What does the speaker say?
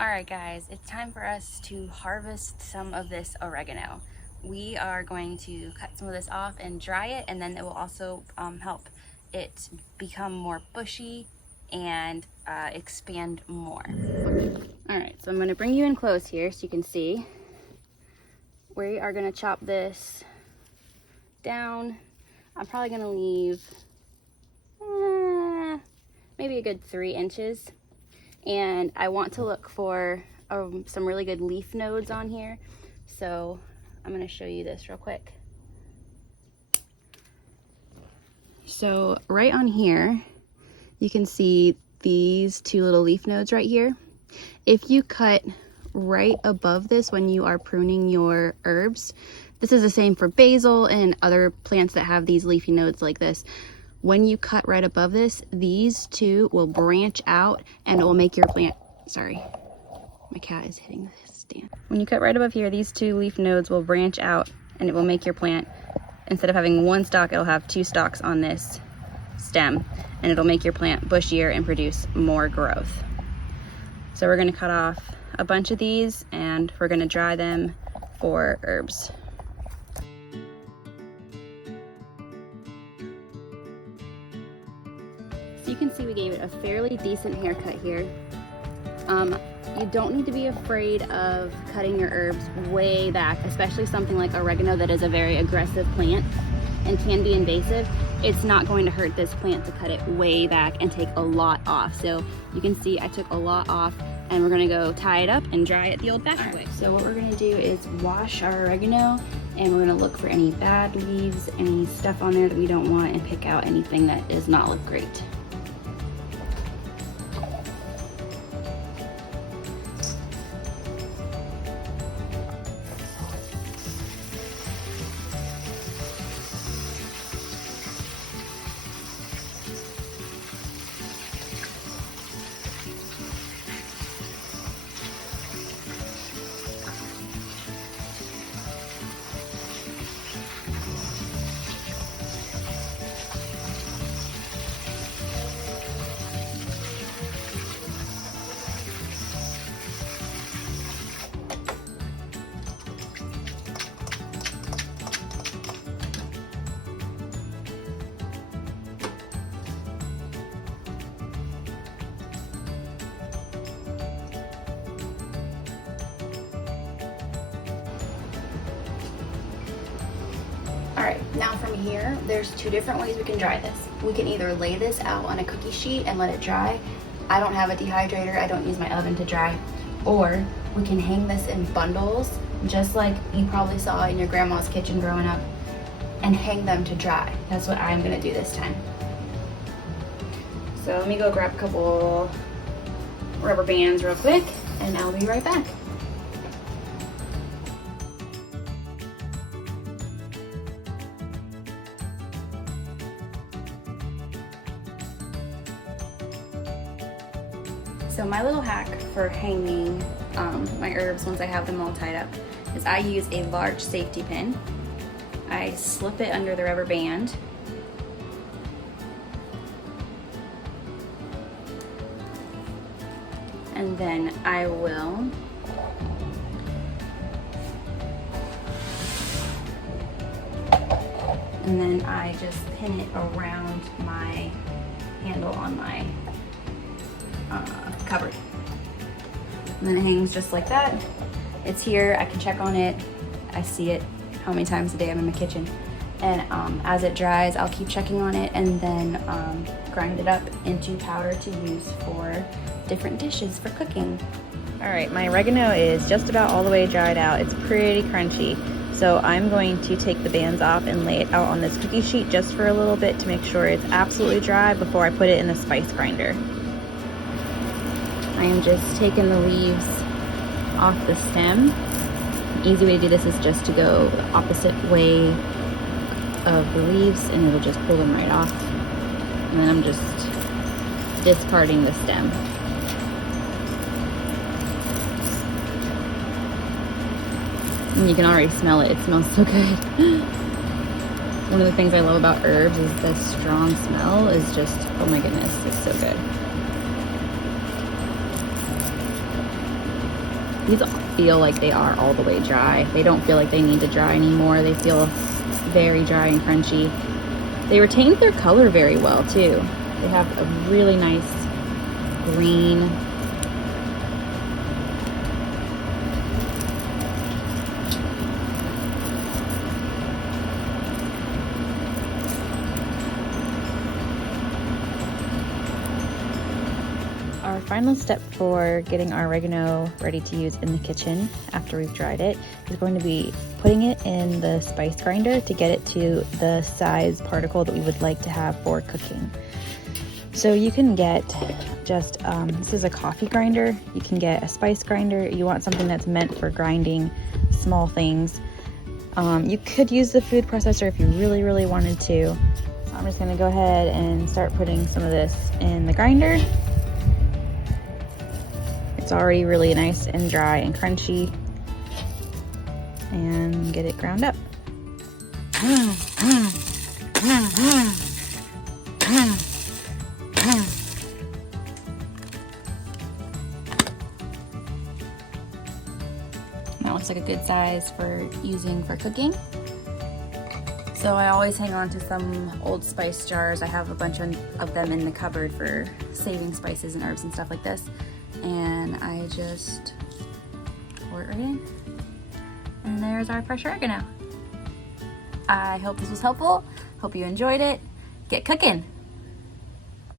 Alright guys, it's time for us to harvest some of this oregano. We are going to cut some of this off and dry it, and then it will also help it become more bushy and expand more. Alright, so I'm going to bring you in close here so you can see. We are going to chop this down. I'm probably going to leave maybe a good 3 inches. And I want to look for some really good leaf nodes on here. So I'm going to show you this real quick. So right on here, you can see these 2 little leaf nodes right here. If you cut right above this when you are pruning your herbs, this is the same for basil and other plants that have these leafy nodes like this. When you cut right above this, these 2 will branch out and it will make your plant, sorry, my cat is hitting the stand. When you cut right above here, these 2 leaf nodes will branch out and it will make your plant, instead of having 1 stalk, it'll have 2 stalks on this stem, and it'll make your plant bushier and produce more growth. So we're gonna cut off a bunch of these and we're gonna dry them for herbs. You can see we gave it a fairly decent haircut here. You don't need to be afraid of cutting your herbs way back, especially something like oregano that is a very aggressive plant and can be invasive. It's not going to hurt this plant to cut it way back and take a lot off. So you can see I took a lot off, and we're gonna go tie it up and dry it the old-fashioned way. So what we're gonna do is wash our oregano, and we're gonna look for any bad leaves, any stuff on there that we don't want, and pick out anything that does not look great. Alright, now from here, there's 2 different ways we can dry this. We can either lay this out on a cookie sheet and let it dry. I don't have a dehydrator, I don't use my oven to dry. Or we can hang this in bundles, just like you probably saw in your grandma's kitchen growing up, and hang them to dry. That's what I'm gonna do this time. So let me go grab a couple rubber bands real quick, and I'll be right back. So my little hack for hanging my herbs once I have them all tied up is I use a large safety pin. I slip it under the rubber band. And then I will I just pin it around my handle on my cupboard. And then it hangs just like that. It's here, I can check on it. I see it how many times a day I'm in my kitchen. And as it dries, I'll keep checking on it and then grind it up into powder to use for different dishes for cooking. All right, my oregano is just about all the way dried out. It's pretty crunchy. So I'm going to take the bands off and lay it out on this cookie sheet just for a little bit to make sure it's absolutely dry before I put it in the spice grinder. I am just taking the leaves off the stem. An easy way to do this is just to go the opposite way of the leaves and it'll just pull them right off. And then I'm just discarding the stem. And you can already smell it. It smells so good. One of the things I love about herbs is the strong smell is just, oh my goodness, it's so good. These feel like they are all the way dry. They don't feel like they need to dry anymore. They feel very dry and crunchy. They retained their color very well too. They have a really nice green. Our final step for getting our oregano ready to use in the kitchen after we've dried it is going to be putting it in the spice grinder to get it to the size particle that we would like to have for cooking. So you can get just, this is a coffee grinder. You can get a spice grinder. You want something that's meant for grinding small things. You could use the food processor if you really, really wanted to. So I'm just gonna go ahead and start putting some of this in the grinder. It's already really nice and dry and crunchy, and get it ground up. That looks like a good size for using for cooking. So I always hang on to some old spice jars. I have a bunch of them in the cupboard for saving spices and herbs and stuff like this. And I just pour it right in. And there's our fresh oregano. I hope this was helpful. Hope you enjoyed it. Get cooking.